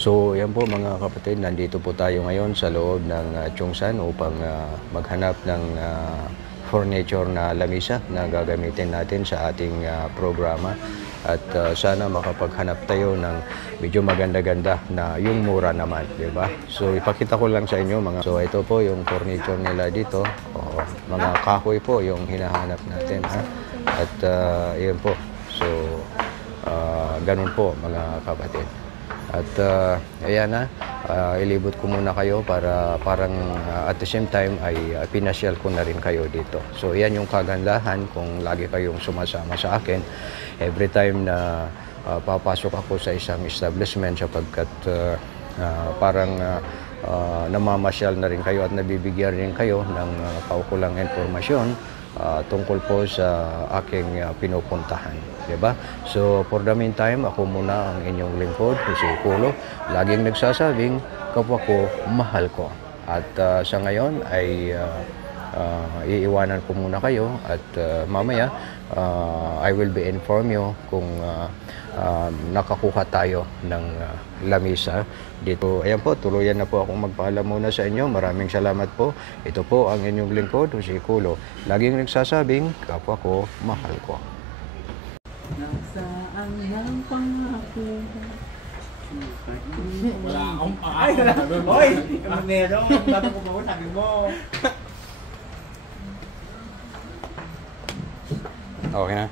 So yan po mga kapatid, nandito po tayo ngayon sa loob ng Chungsan upang maghanap ng furniture na lamisa na gagamitin natin sa ating programa. At sana makapaghanap tayo ng medyo maganda-ganda na yung mura naman, di ba? So ipakita ko lang sa inyo mga... So ito po yung furniture nila dito. Mga kahoy po yung hinahanap natin. Ha? At yun po. So ganun po mga kapatid. At ayan na, ilibot ko muna kayo para parang at the same time ay pinasyal ko na rin kayo dito. So ayan yung kagandahan kung lagi kayong sumasama sa akin. Every time na papasok ako sa isang establishment sapagkat parang namamasyal na rin kayo at nabibigyan rin kayo ng kaukulang informasyon tungkol po sa aking pinupuntahan, di ba? So for the meantime, ako muna ang inyong lingkod, si Kulo, laging nagsasabing kapwa ko mahal ko. At sa ngayon ay iiwanan ko muna kayo at mamaya I will be inform you kung nakakuha tayo ng lamisa dito. Ayan po, tuluyan na po akong magpaalam muna sa inyo. Maraming salamat po. Ito po ang inyong lingkod, si Kulo. Laging nagsasabing, kapwa ko, mahal ko. Nasaan ng pangako? Wala akong Ay, wala. Hoy! Meron. Bago ko ba sabi mo? Okay na?